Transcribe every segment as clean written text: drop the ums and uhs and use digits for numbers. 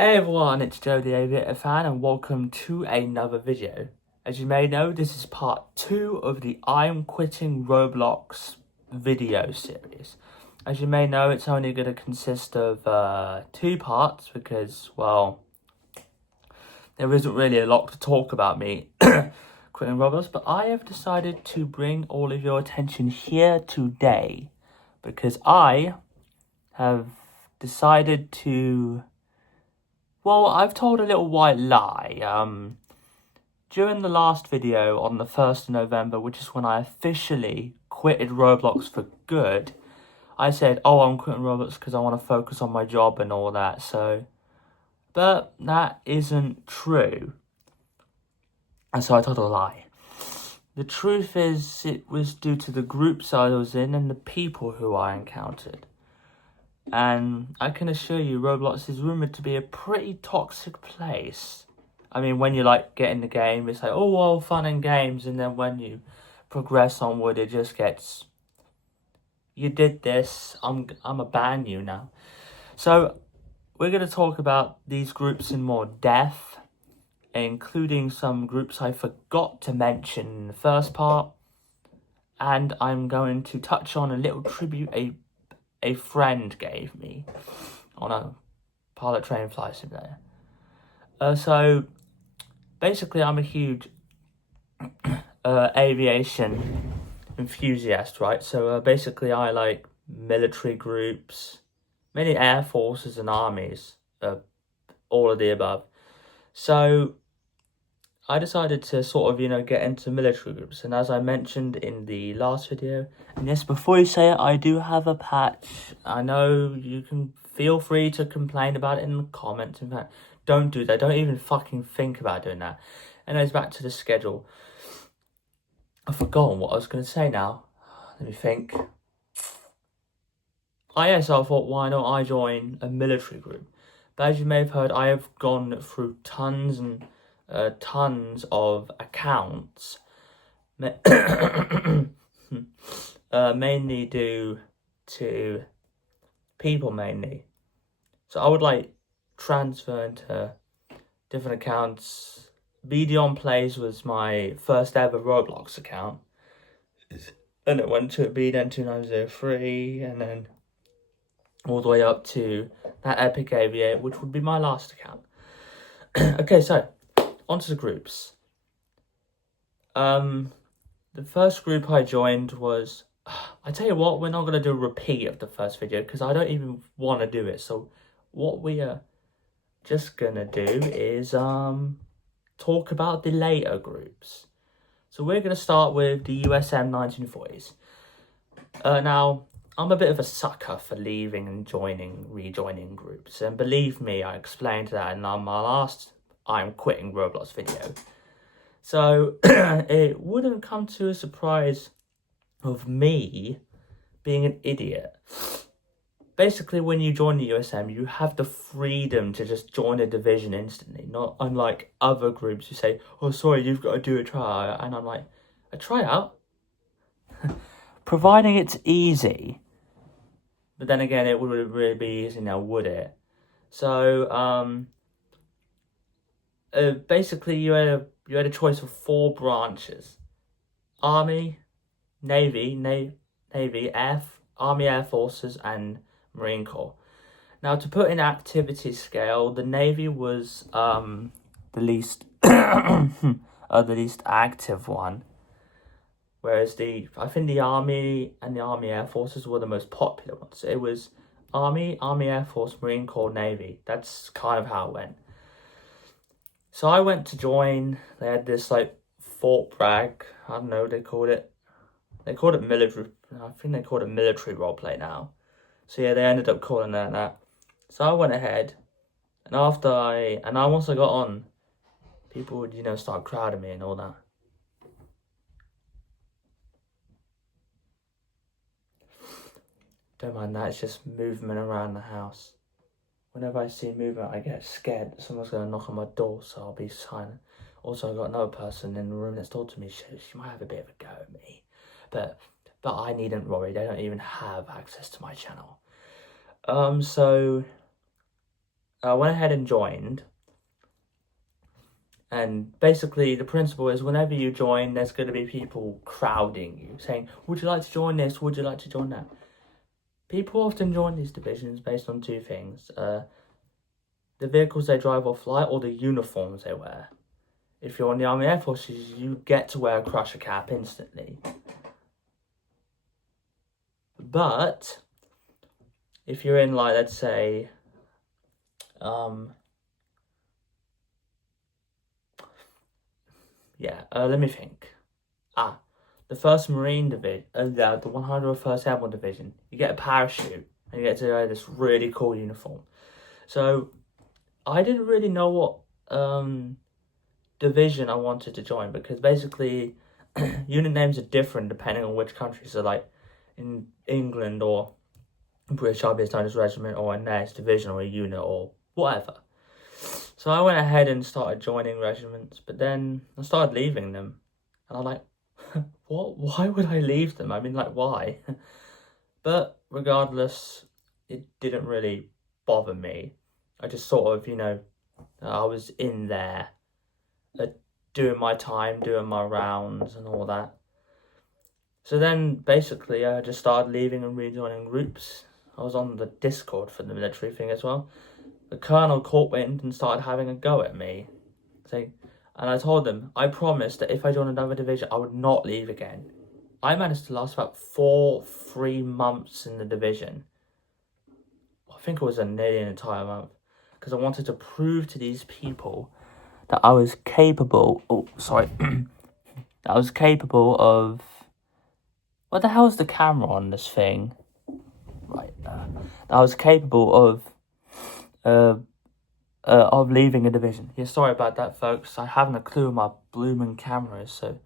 Hey everyone, it's Joe the Aviator fan and welcome to another video. As you may know, this is part 2 of the I'm Quitting Roblox video series. As you may know, it's only going to consist of 2 parts because, well, there isn't really a lot to talk about me quitting Roblox, but I have decided to bring all of your attention here today because I have decided to... Well, I've told a little white lie. During the last video on the 1st of November, which is when I officially quitted Roblox for good, I said, oh, I'm quitting Roblox because I want to focus on my job and all that, but that isn't true. And so I told a lie. The truth is, it was due to the groups I was in and the people who I encountered. And I can assure you, Roblox is rumoured to be a pretty toxic place. I mean, when you get in the game, it's like, oh, well, fun and games. And then when you progress onward, it just gets, you did this, I'm a ban you now. So we're going to talk about these groups in more depth, including some groups I forgot to mention in the first part. And I'm going to touch on a little tribute a friend gave me on a pilot train flight simulator. So basically, I'm a huge aviation enthusiast, right? So basically, I like military groups, many air forces and armies, all of the above. So I decided to sort of, get into military groups. And as I mentioned in the last video, and yes, before you say it, I do have a patch. I know you can feel free to complain about it in the comments. In fact, don't do that. Don't even fucking think about doing that. And it's back to the schedule. I've forgotten what I was going to say now. Let me think. So I thought, why don't I join a military group? But as you may have heard, I have gone through tons and tons of accounts, mainly due to people mainly. So I would transfer into different accounts. BDon Plays was my first ever Roblox account. And it went to BDon 2903 and then all the way up to that Epic Aviator, which would be my last account. Okay, so onto the groups. The first group I joined was, I tell you what, we're not going to do a repeat of the first video because I don't even want to do it. So what we are just going to do is talk about the later groups. So we're going to start with the USM 1940s. Now, I'm a bit of a sucker for leaving and rejoining groups. And believe me, I explained that in my last I'm Quitting Roblox video. So it wouldn't come to a surprise of me being an idiot. Basically, when you join the USM, you have the freedom to just join a division instantly. Not unlike other groups who say, oh, sorry, you've got to do a tryout. And I'm like, a tryout? Providing it's easy. But then again, it wouldn't really be easy now, would it? So, basically, you had a choice of 4 branches: Army, Navy, Army Air Forces, and Marine Corps. Now, to put in activity scale, the Navy was the least the least active one, whereas I think the Army and the Army Air Forces were the most popular ones. It was Army Air Force, Marine Corps, Navy. That's kind of how it went. So I went to join. They had this Fort Bragg. I don't know what they called it. They called it military. I think they called it military roleplay now. So yeah, they ended up calling it that. So I went ahead, and once I got on, people would start crowding me and all that. Don't mind that. It's just movement around the house. Whenever I see movement, I get scared that someone's going to knock on my door, so I'll be silent. Also, I've got another person in the room next door to me. She might have a bit of a go at me. But I needn't worry. They don't even have access to my channel. So I went ahead and joined. And basically, the principle is whenever you join, there's going to be people crowding you, saying, would you like to join this? Would you like to join that? People often join these divisions based on two things. The vehicles they drive or fly, or the uniforms they wear. If you're in the Army Air Forces, you get to wear a crusher cap instantly. But if you're in, like, let's say, let me think. The 1st Marine Division, the 101st Airborne Division, you get a parachute and you get to wear this really cool uniform. So I didn't really know what division I wanted to join, because basically unit names are different depending on which country. So like in England or British Army it's known as regiment, or in there it's division or a unit or whatever. So I went ahead and started joining regiments, but then I started leaving them. And I'm like, what? Why would I leave them? I mean, like, why? But regardless, it didn't really bother me. I just sort of, I was in there doing my time, doing my rounds and all that. So then basically I just started leaving and rejoining groups. I was on the Discord for the military thing as well. The colonel caught wind and started having a go at me. And I told them, I promised that if I joined another division, I would not leave again. I managed to last about 3 months in the division. I think it was nearly an entire month. Because I wanted to prove to these people that I was capable... that I was capable of... What the hell is the camera on this thing? Right. That I was capable of leaving a division. Yeah, sorry about that, folks. I haven't a clue where my blooming camera is, so...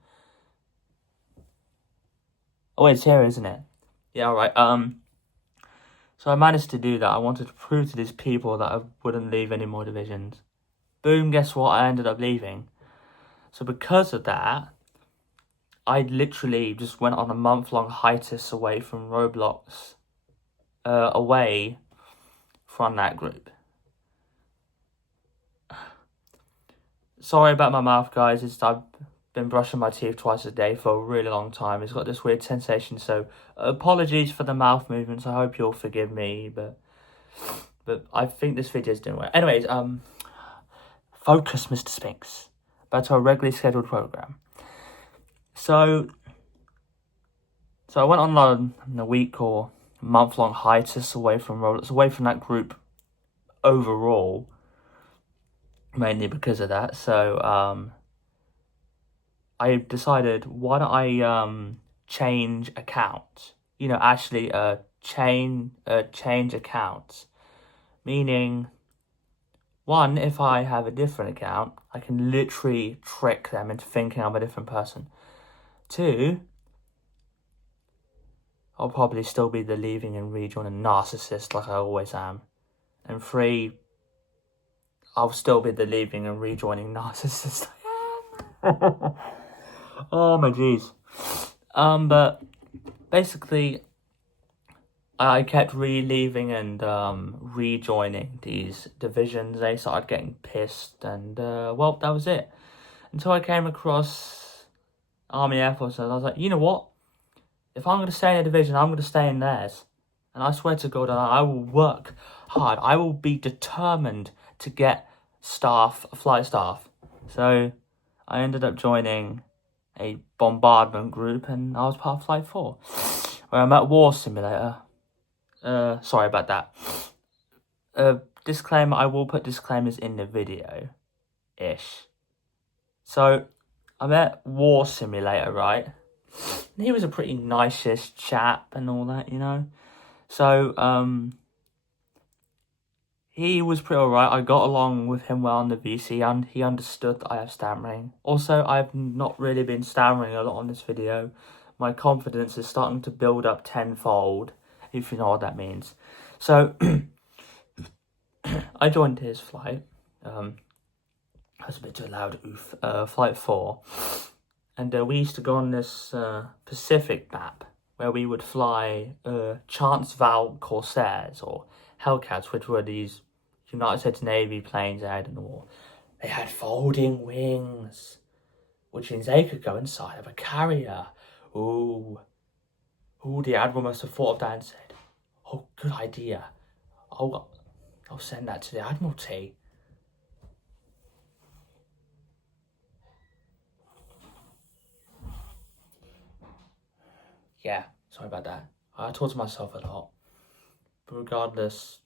Oh, it's here, isn't it? Yeah, alright. So I managed to do that. I wanted to prove to these people that I wouldn't leave any more divisions. Boom, guess what? I ended up leaving. So because of that, I literally just went on a month-long hiatus away from Roblox. Away from that group. Sorry about my mouth, guys. I've been brushing my teeth twice a day for a really long time. It's got this weird sensation, so apologies for the mouth movements. I hope you'll forgive me, but I think this video is doing well. Anyways, focus, Mr. Spinks. Back to our regularly scheduled program. So I went on a week or month-long hiatus away from Roblox, away from that group overall, mainly because of that. So I decided, why don't I change accounts? Actually change accounts. Meaning, one, if I have a different account, I can literally trick them into thinking I'm a different person. 2, I'll probably still be the leaving and rejoining narcissist like I always am. And 3, I'll still be the leaving and rejoining narcissist I am. Oh my jeez. But basically, I kept leaving and rejoining these divisions. They started getting pissed, and well, that was it. Until I came across Army Air Force, and I was like, you know what? If I'm going to stay in a division, I'm going to stay in theirs. And I swear to God, I will work hard. I will be determined to get flight staff. So I ended up joining a bombardment group, and I was part of Flight 4, where I'm at War Simulator. Sorry about that. Disclaimer, I will put disclaimers in the video-ish. So, I'm at War Simulator, right? And he was a pretty nice-ish chap and all that, So, he was pretty alright. I got along with him well on the VC, and he understood that I have stammering. Also, I've not really been stammering a lot on this video. My confidence is starting to build up tenfold, if you know what that means. So, I joined his flight. That's a bit too loud, oof. Flight 4. And we used to go on this Pacific map, where we would fly Chance Val Corsairs, or Hellcats, which were these United States Navy planes they had in the war. They had folding wings, which means they could go inside of a carrier. Ooh, the Admiral must have thought of that and said, oh, good idea. I'll send that to the Admiralty. Yeah, sorry about that. I talk to myself a lot. But regardless,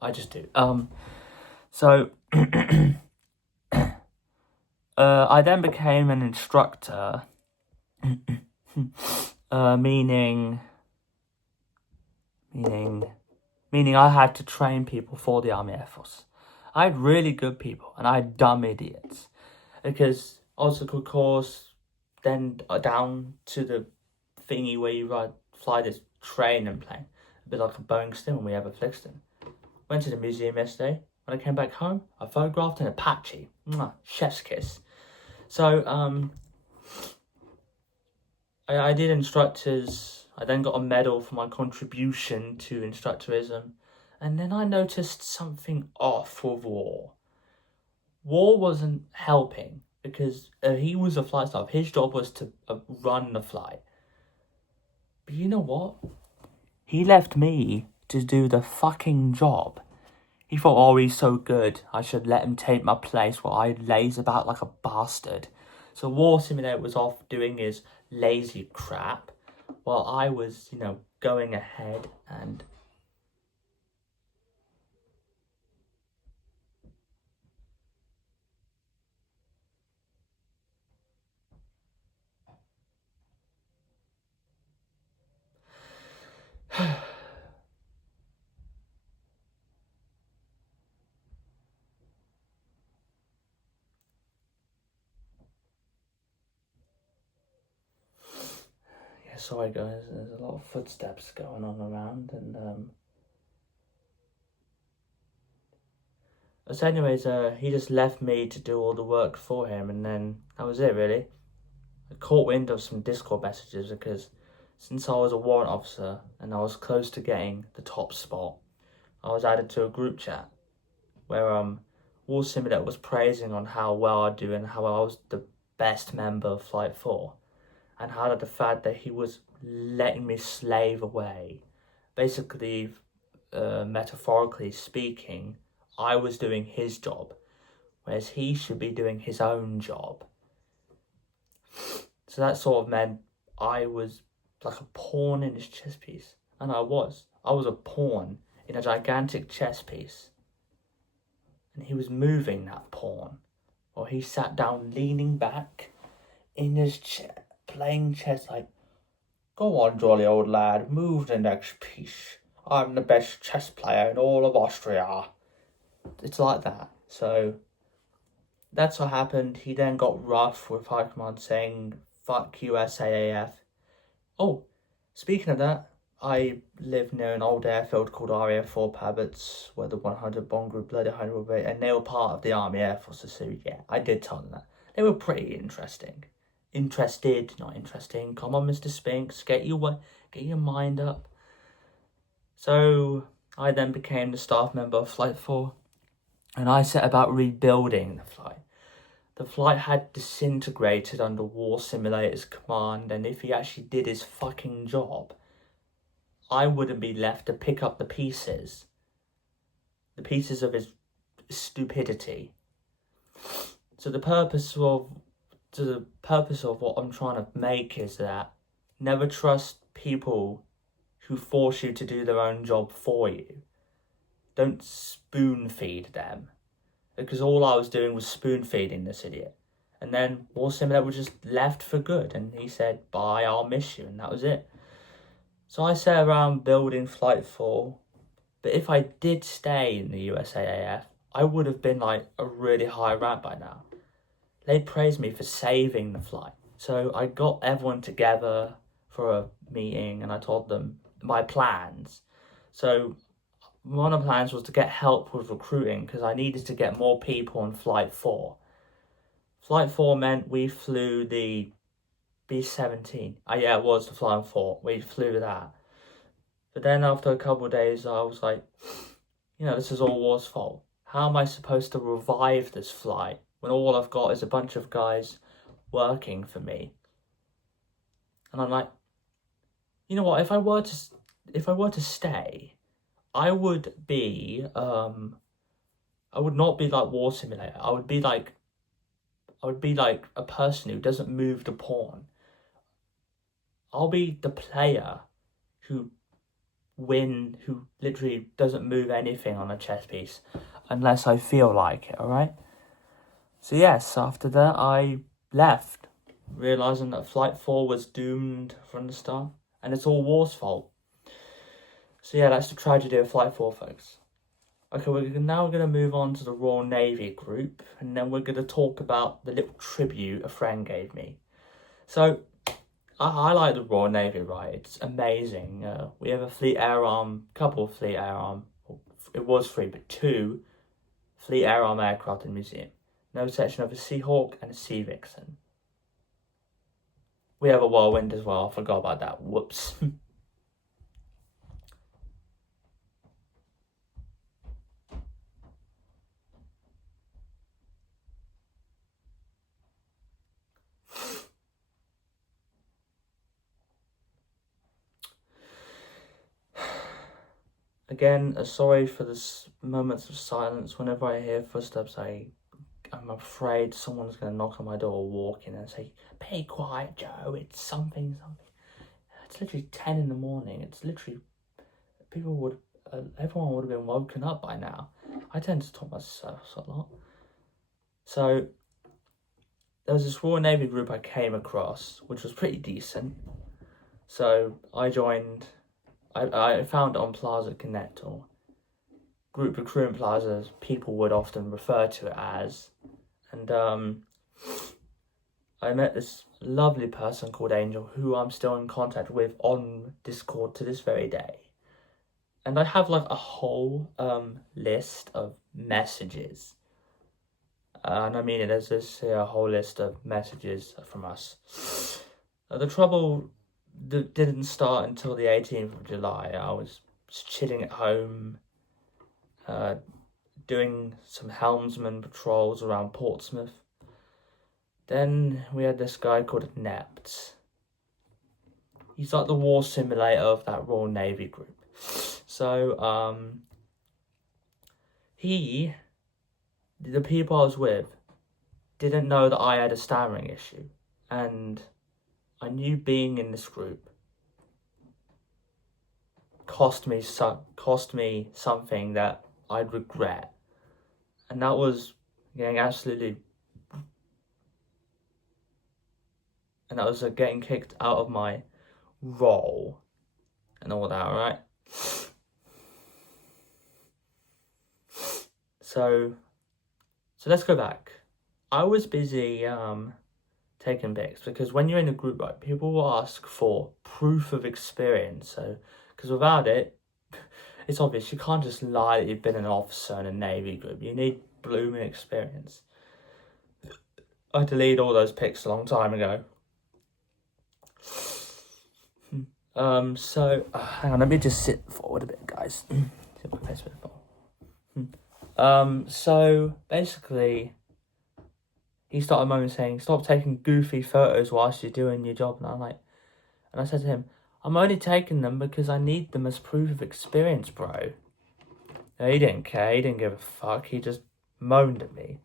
I just do. So I then became an instructor, meaning I had to train people for the Army Air Force. I had really good people and I had dumb idiots, because obstacle course, then down to the thingy where you fly this training plane, a bit like a Boeing Stim when we have a Flixton. Went to the museum yesterday. When I came back home, I photographed an Apache. Mwah, chef's kiss. So I did instructors. I then got a medal for my contribution to instructorism. And then I noticed something off with War. War wasn't helping because he was a flight staff. His job was to run the flight. But you know what? He left me to do the fucking job. He thought, oh, he's so good, I should let him take my place while I laze about like a bastard. So War Simulator was off doing his lazy crap while I was, going ahead and... Yeah, sorry guys, there's a lot of footsteps going on around, and so anyways, he just left me to do all the work for him, and then that was it really. I caught wind of some Discord messages because since I was a warrant officer and I was close to getting the top spot, I was added to a group chat where War Simulator was praising on how well I do and how I was the best member of Flight 4, and how the fact that he was letting me slave away. Basically, metaphorically speaking, I was doing his job, whereas he should be doing his own job. So that sort of meant I was like a pawn in his chess piece. And I was. I was a pawn in a gigantic chess piece. And he was moving that pawn, while he sat down leaning back in his chair, playing chess like, go on, jolly old lad, move the next piece. I'm the best chess player in all of Austria. It's like that. So that's what happened. He then got rough with High Command saying, fuck USAAF. Oh, speaking of that, I live near an old airfield called RAF 4 Pabbits, where the 100 Bond Group Bloody 100 were based, and they were part of the Army Air Force. So yeah, I did tell them that. They were pretty interesting. Interested, not interesting. Come on, Mr. Spinks, get your mind up. So I then became the staff member of Flight 4, and I set about rebuilding the flight. The flight had disintegrated under War Simulator's command, and if he actually did his fucking job, I wouldn't be left to pick up the pieces of his stupidity. So the purpose of what I'm trying to make is that never trust people who force you to do their own job for you. Don't spoon feed them. Because all I was doing was spoon feeding this idiot. And then War Simulator was just left for good. And he said, bye, I'll miss you. And that was it. So I sat around building Flight 4. But if I did stay in the USAAF, I would have been like a really high rank by now. They praised me for saving the flight. So I got everyone together for a meeting and I told them my plans. So one of the plans was to get help with recruiting because I needed to get more people on Flight 4. Flight 4 meant we flew the B-17. Yeah, it was the Flying 4. We flew that. But then after a couple of days, I was like, this is all war's fault. How am I supposed to revive this flight when all I've got is a bunch of guys working for me? And I'm like, you know what? If I were to stay, I would be I would not be like War Simulator. I would be like a person who doesn't move the pawn. I'll be the player who literally doesn't move anything on a chess piece unless I feel like it, alright? So yes, after that I left, realising that Flight 4 was doomed from the start, and it's all War's fault. So yeah, that's the tragedy of Flight 4, folks. Okay, we're now going to move on to the Royal Navy group, and then we're going to talk about the little tribute a friend gave me. So, I like the Royal Navy, right? It's amazing. We have a couple of Fleet Air Arm, it was 3, but 2 Fleet Air Arm aircraft in the museum. No section of a Seahawk and a Sea Vixen. We have a Whirlwind as well, I forgot about that, whoops. Again, sorry for this moments of silence. Whenever I hear footsteps, I'm afraid someone's going to knock on my door or walk in and say, "Be quiet, Joe, it's something. It's literally 10 in the morning. It's literally, everyone would have been woken up by now. I tend to talk myself a lot. So, there was this Royal Navy group I came across, which was pretty decent. So, I joined. I found it on Plaza Connect, or group recruitment plazas people would often refer to it as. And I met this lovely person called Angel, who I'm still in contact with on Discord to this very day. And I have like a whole list of messages. And I mean, there's this whole list of messages from us. The trouble didn't start until the 18th of July. I was just chilling at home, doing some helmsman patrols around Portsmouth. Then we had this guy called Nept. He's like the war simulator of that Royal Navy group. So, the people I was with didn't know that I had a stammering issue. And I knew being in this group cost me something that I'd regret. And that was getting getting kicked out of my role and all that, right? So let's go back. I was busy taking pics, because when you're in a group, right, people will ask for proof of experience. So, because without it, it's obvious you can't just lie that you've been an officer in a Navy group. You need blooming experience. I deleted all those pics a long time ago. So hang on, let me just sit forward a bit, guys. Sit my face a bit forward. So basically, he started moaning, saying, "Stop taking goofy photos whilst you're doing your job." And I said to him, "I'm only taking them because I need them as proof of experience, bro." And he didn't care. He didn't give a fuck. He just moaned at me.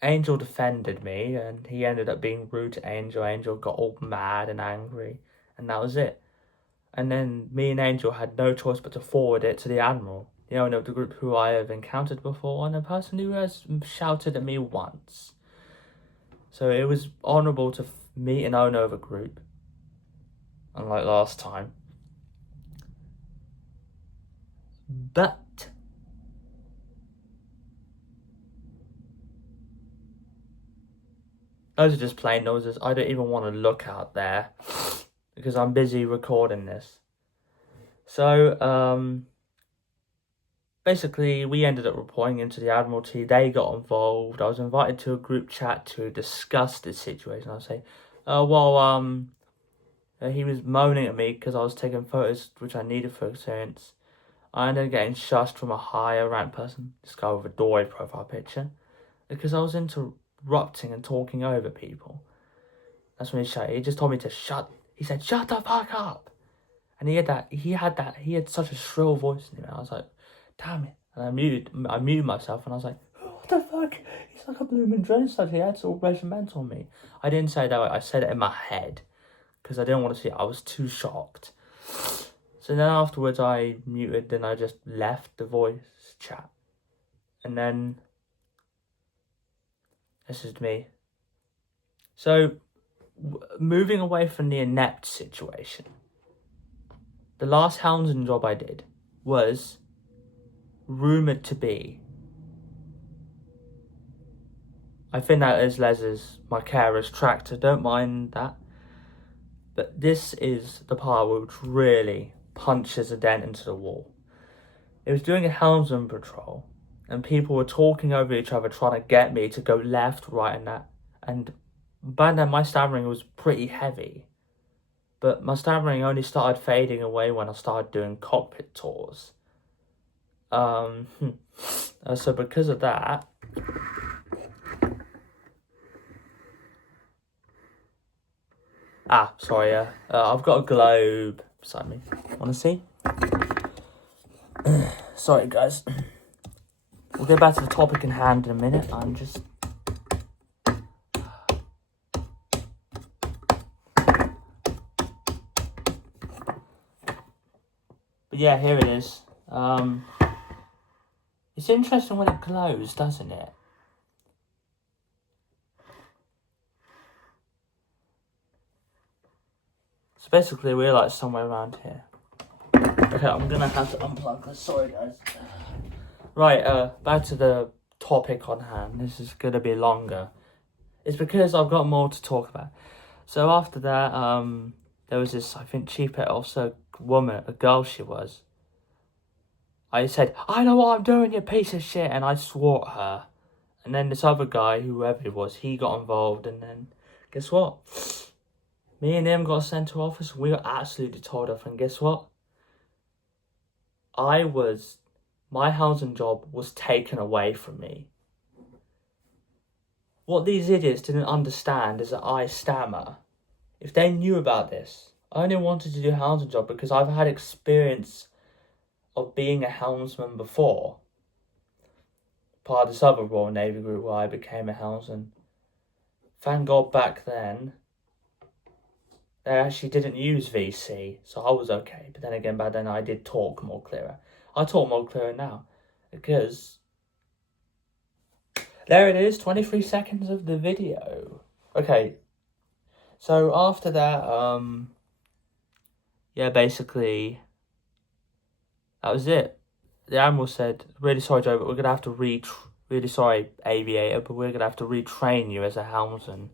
Angel defended me, and he ended up being rude to Angel. Angel got all mad and angry, and that was it. And then me and Angel had no choice but to forward it to the Admiral, the owner of the group who I have encountered before, and a person who has shouted at me once. So it was honourable to meet an owner of a group, unlike last time. But those are just plain noises. I don't even want to look out there because I'm busy recording this. So, basically, we ended up reporting into the Admiralty. They got involved. I was invited to a group chat to discuss this situation. I was saying, he was moaning at me because I was taking photos which I needed for experience. I ended up getting shushed from a higher ranked person, this guy with a Dory profile picture, because I was interrupting and talking over people. That's when he just told me to shut. He said, "Shut the fuck up." And he had such a shrill voice in him. I was like, damn it. And I muted myself, and I was like, what the fuck? He's like a blooming drone sergeant. He had all regimental on me. I didn't say it that way. I said it in my head because I didn't want to see it. I was too shocked. So then afterwards I muted, then I just left the voice chat. And then this is me. So moving away from the inept situation, the last housing job I did was rumoured to be, I think that is Les's, my carer's tractor, don't mind that. But this is the part which really punches a dent into the wall. It was doing a helmsman patrol, and people were talking over each other trying to get me to go left, right and that. And by then my stammering was pretty heavy. But my stammering only started fading away when I started doing cockpit tours. So because of that, sorry, I've got a globe beside me. Wanna see? Sorry guys. We'll get back to the topic in hand in a minute. But yeah, here it is. It's interesting when it glows, doesn't it? So basically we're like somewhere around here. Okay, I'm gonna have to unplug this, sorry guys. Right, back to the topic on hand. This is gonna be longer. It's because I've got more to talk about. So after that, there was this, I think, chief pet officer woman, a girl she was. I said, "I know what I'm doing, you piece of shit," and I swore at her. And then this other guy, whoever it was, he got involved, and then, guess what? Me and him got sent to office, and we got absolutely told off, and guess what? My housing job was taken away from me. What these idiots didn't understand is that I stammer. If they knew about this, I only wanted to do a housing job because I've had experience of being a helmsman before. Part of this other Royal Navy group where I became a helmsman. Thank God back then, they actually didn't use VC, so I was okay. But then again, back then I did talk more clearer. I talk more clearer now because there it is, 23 seconds of the video. Okay, so after that, yeah, basically, that was it. The Admiral said, "Really sorry, Joe, but we're going to have to really sorry, aviator, but we're going to have to retrain you as a helmsman."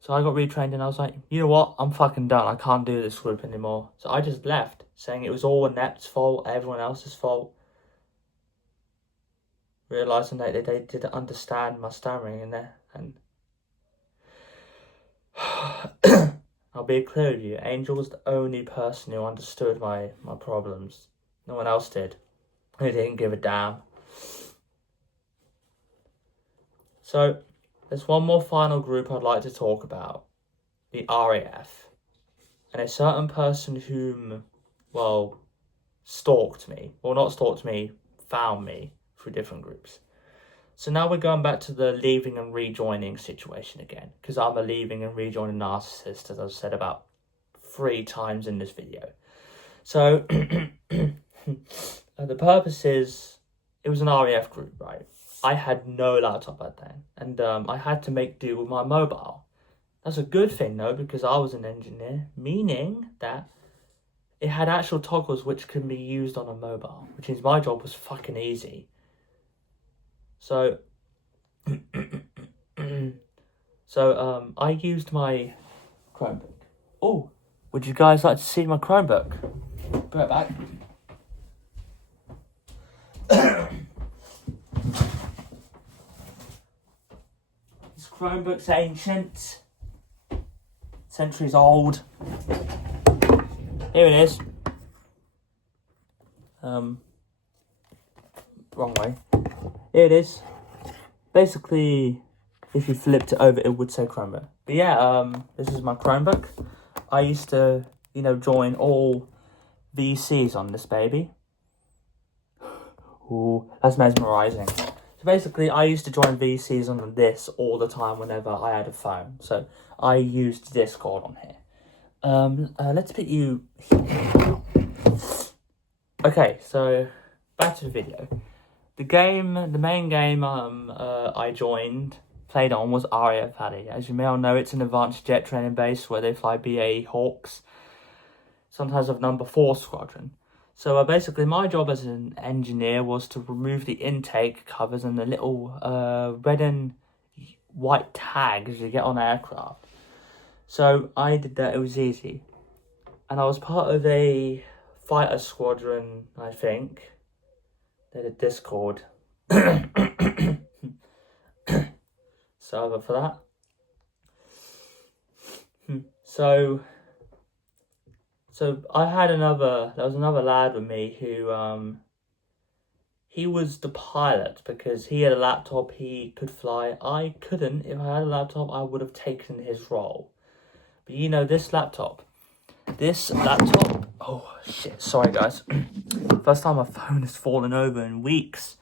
So I got retrained and I was like, you know what? I'm fucking done. I can't do this group anymore. So I just left, saying it was all Inept's fault, everyone else's fault. Realising that they didn't understand my stammering in there. And I'll be clear with you, Angel was the only person who understood my problems. No one else did. They didn't give a damn. So there's one more final group I'd like to talk about. The RAF. And a certain person whom, well, stalked me. Well, not stalked me, found me through different groups. So now we're going back to the leaving and rejoining situation again. Because I'm a leaving and rejoining narcissist, as I've said about 3 times in this video. So, the purpose is, it was an RAF group, right? I had no laptop back then, and I had to make do with my mobile. That's a good thing though, because I was an engineer, meaning that it had actual toggles which can be used on a mobile, which means my job was fucking easy. So, I used my Chromebook. Oh, would you guys like to see my Chromebook? Put it back. This Chromebook's ancient, centuries old. Here it is. wrong way. Here it is. Basically, if you flipped it over, it would say Chromebook. But yeah, this is my Chromebook. I used to, join all VCs on this baby. Ooh, that's mesmerizing. So basically, I used to join VCs on this all the time whenever I had a phone. So I used Discord on here. Let's put you. Okay, so back to the video. The main game I played on was RAF Valley. As you may all know, it's an advanced jet training base where they fly BAE Hawks, sometimes of number 4 squadron. So basically my job as an engineer was to remove the intake covers and the little red and white tags you get on aircraft. So I did that, it was easy. And I was part of a fighter squadron, I think. They did Discord. Server for that. So I had there was another lad with me who, he was the pilot because he had a laptop, he could fly. I couldn't. If I had a laptop, I would have taken his role. But this laptop, oh shit, sorry guys. First time my phone has fallen over in weeks.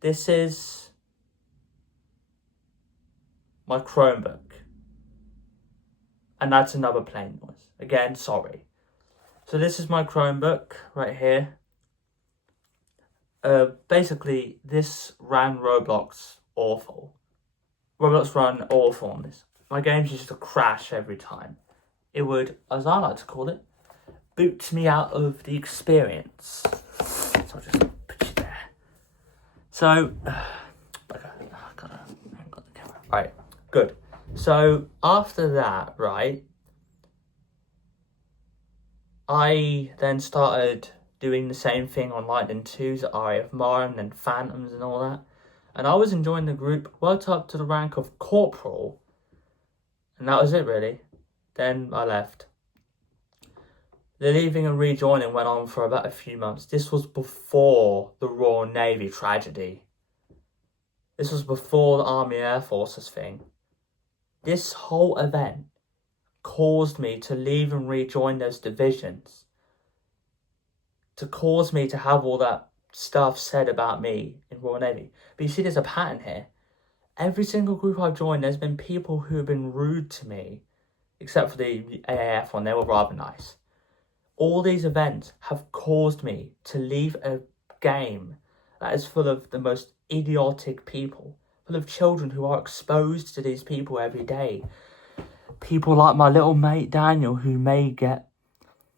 This is my Chromebook. And that's another plane noise. Again, sorry. So this is my Chromebook right here. Basically, this ran Roblox awful. Roblox ran awful on this. My games used to crash every time. It would, as I like to call it, boot me out of the experience. So I'll just put you there. So, I haven't got the camera. Right, good. So after that, right, I then started doing the same thing on Lightning 2s, RAF Mara and Phantoms and all that. And I was enjoying the group, worked up to the rank of Corporal. And that was it really. Then I left. The leaving and rejoining went on for about a few months. This was before the Royal Navy tragedy. This was before the Army Air Forces thing. This whole event caused me to leave and rejoin those divisions. To cause me to have all that stuff said about me in Royal Navy. But you see there's a pattern here. Every single group I've joined, there's been people who have been rude to me. Except for the AAF one, they were rather nice. All these events have caused me to leave a game that is full of the most idiotic people. Full of children who are exposed to these people every day. People like my little mate Daniel who may get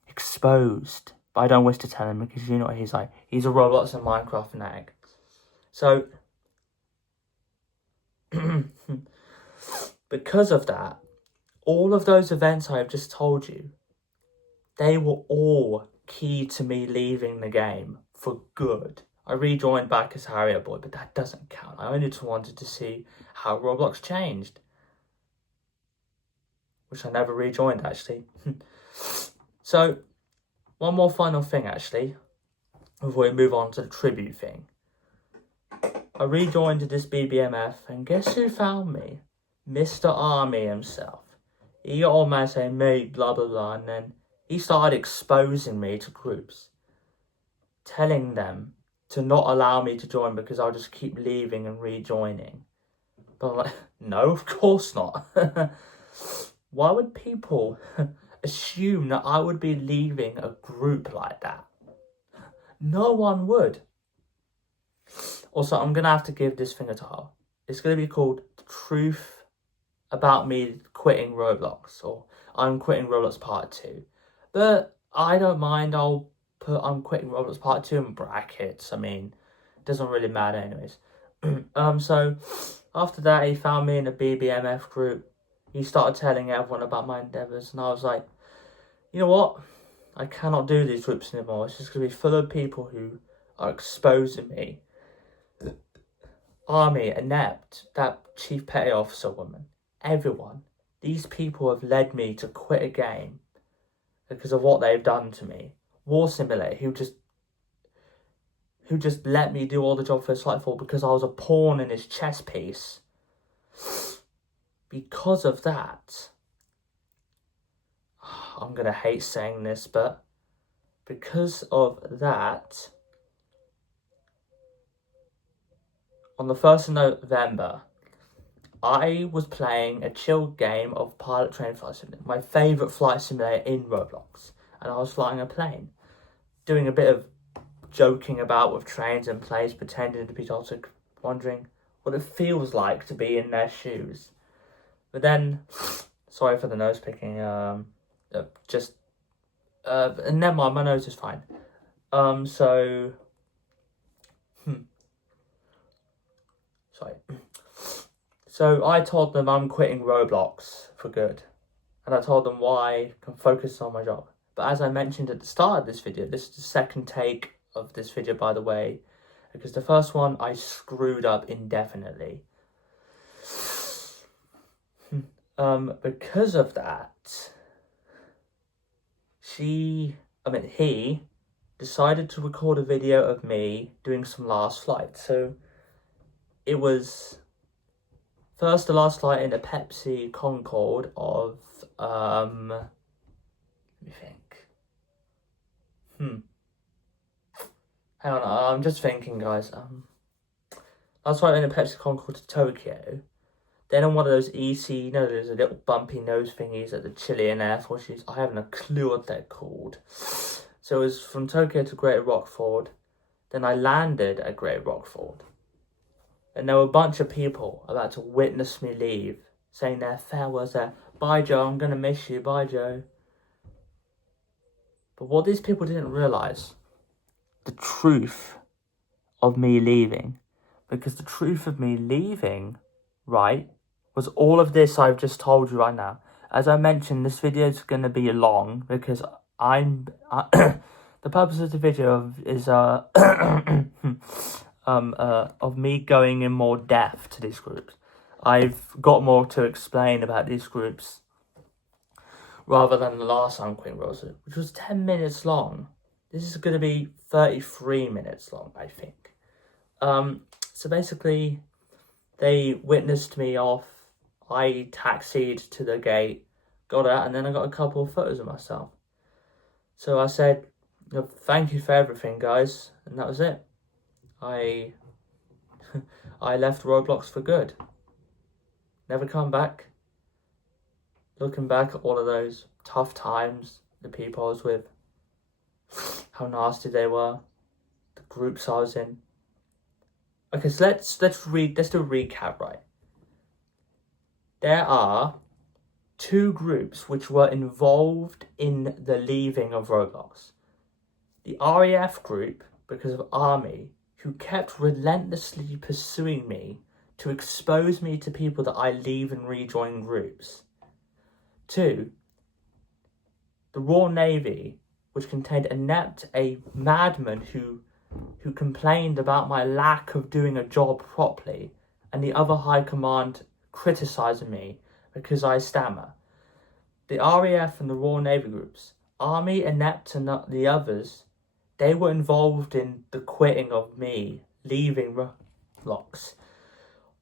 exposed. But I don't wish to tell him because you know what he's like. He's a Roblox and Minecraft fanatic. So, because of that, all of those events I have just told you, they were all key to me leaving the game for good. I rejoined back as Harrier Boy, but that doesn't count. I only just wanted to see how Roblox changed. Which I never rejoined, actually. So, one more final thing, actually, before we move on to the tribute thing. I rejoined this BBMF, and guess who found me? Mr. Army himself. He got old man saying, mate, blah, blah, blah, and then he started exposing me to groups. Telling them to not allow me to join because I'll just keep leaving and rejoining. But I'm like, no, of course not. Why would people assume that I would be leaving a group like that? No one would. Also, I'm going to have to give this thing a title. It's going to be called The Truth About Me Quitting Roblox, or I'm Quitting Roblox Part 2. But I don't mind, I'll put I'm Quitting Roblox Part 2 in brackets. I mean, it doesn't really matter anyways. So, after that, he found me in a BBMF group. He started telling everyone about my endeavours, and I was like, you know what? I cannot do these groups anymore. It's just going to be full of people who are exposing me. Army, Inept, that Chief Petty Officer woman, everyone. These people have led me to quit a game because of what they've done to me. War Simulator, who just who just let me do all the job for his life for because I was a pawn in his chess piece. Because of that, I'm going to hate saying this, but because of that, on the 1st of November, I was playing a chill game of Pilot Train Flight Simulator, my favourite flight simulator in Roblox. And I was flying a plane, doing a bit of joking about with trains and planes, pretending to be toxic, wondering what it feels like to be in their shoes. But then, sorry for the nose picking, never mind, my nose is fine. Sorry. So I told them I'm quitting Roblox for good. And I told them why I can focus on my job. But as I mentioned at the start of this video, this is the second take of this video, by the way, because the first one I screwed up indefinitely. Because of that, he decided to record a video of me doing some last flight. So it was first the last flight in a Pepsi Concorde of, let me think. Hang on, I'm just thinking, guys. Last flight in a Pepsi Concorde to Tokyo. Then on one of those EC, those little bumpy nose thingies at the Chilean Air Force use. I haven't a clue what they're called. So it was from Tokyo to Great Rockford. Then I landed at Great Rockford. And there were a bunch of people about to witness me leave, saying their farewells there. Bye, Joe, I'm going to miss you. Bye, Joe. But what these people didn't realise, the truth of me leaving. Because the truth of me leaving, right, was all of this I've just told you right now. As I mentioned, this video is going to be long because the purpose of the video is of me going in more depth to these groups. I've got more to explain about these groups rather than the last time Queen Rose, which was 10 minutes long. This is going to be 33 minutes long, I think. So basically, they witnessed me off. I taxied to the gate, got out, and then I got a couple of photos of myself. So I said, thank you for everything, guys, and that was it. I left Roblox for good. Never come back. Looking back at all of those tough times, the people I was with, how nasty they were, the groups I was in. Okay, so let's do a recap, right? There are 2 groups which were involved in the leaving of Roblox. The RAF group, because of Army, who kept relentlessly pursuing me to expose me to people that I leave and rejoin groups. 2, the Royal Navy, which contained a madman who complained about my lack of doing a job properly, and the other high command criticising me because I stammer. The RAF and the Royal Navy groups, Army, Inept and the others, they were involved in the quitting of me, leaving Roblox.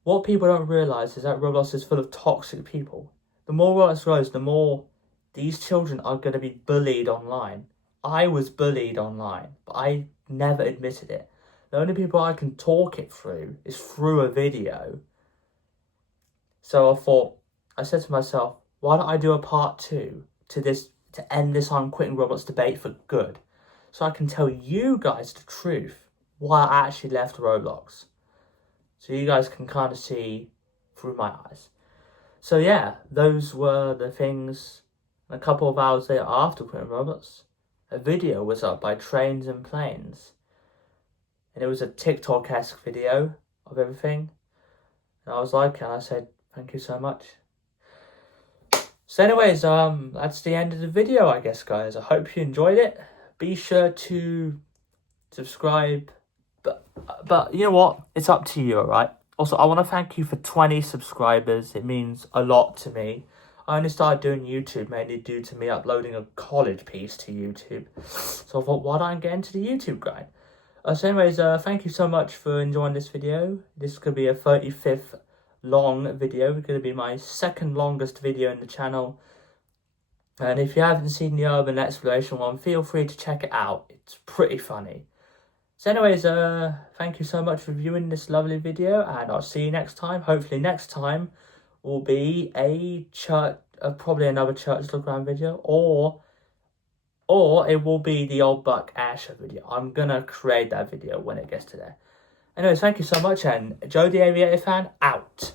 What people don't realise is that Roblox is full of toxic people. The more Roblox grows, the more these children are going to be bullied online. I was bullied online, but I never admitted it. The only people I can talk it through is through a video. So I said to myself, why don't I do a part 2 to this, to end this I'm quitting Roblox debate for good? So I can tell you guys the truth, why I actually left Roblox. So you guys can kind of see through my eyes. So yeah, those were the things. A couple of hours later after quitting Roblox, a video was up by Trains and Planes. And it was a TikTok-esque video of everything. And I said, thank you so much. So anyways, that's the end of the video, I guess, guys. I hope you enjoyed it. Be sure to subscribe. But you know what? It's up to you, alright? Also, I want to thank you for 20 subscribers. It means a lot to me. I only started doing YouTube mainly due to me uploading a college piece to YouTube. So I thought, why don't I get into the YouTube grind? So anyways, thank you so much for enjoying this video. This could be a 35th long video. It's going to be my second longest video in the channel. And if you haven't seen the urban exploration one, feel free to check it out. It's pretty funny. So anyways, thank you so much for viewing this lovely video, and I'll see you next time. Hopefully next time will be a church, probably another church look around video, or it will be the old buck airshow video. I'm gonna create that video when it gets to there. Anyways, thank you so much, and Joe the Aviator Fan out.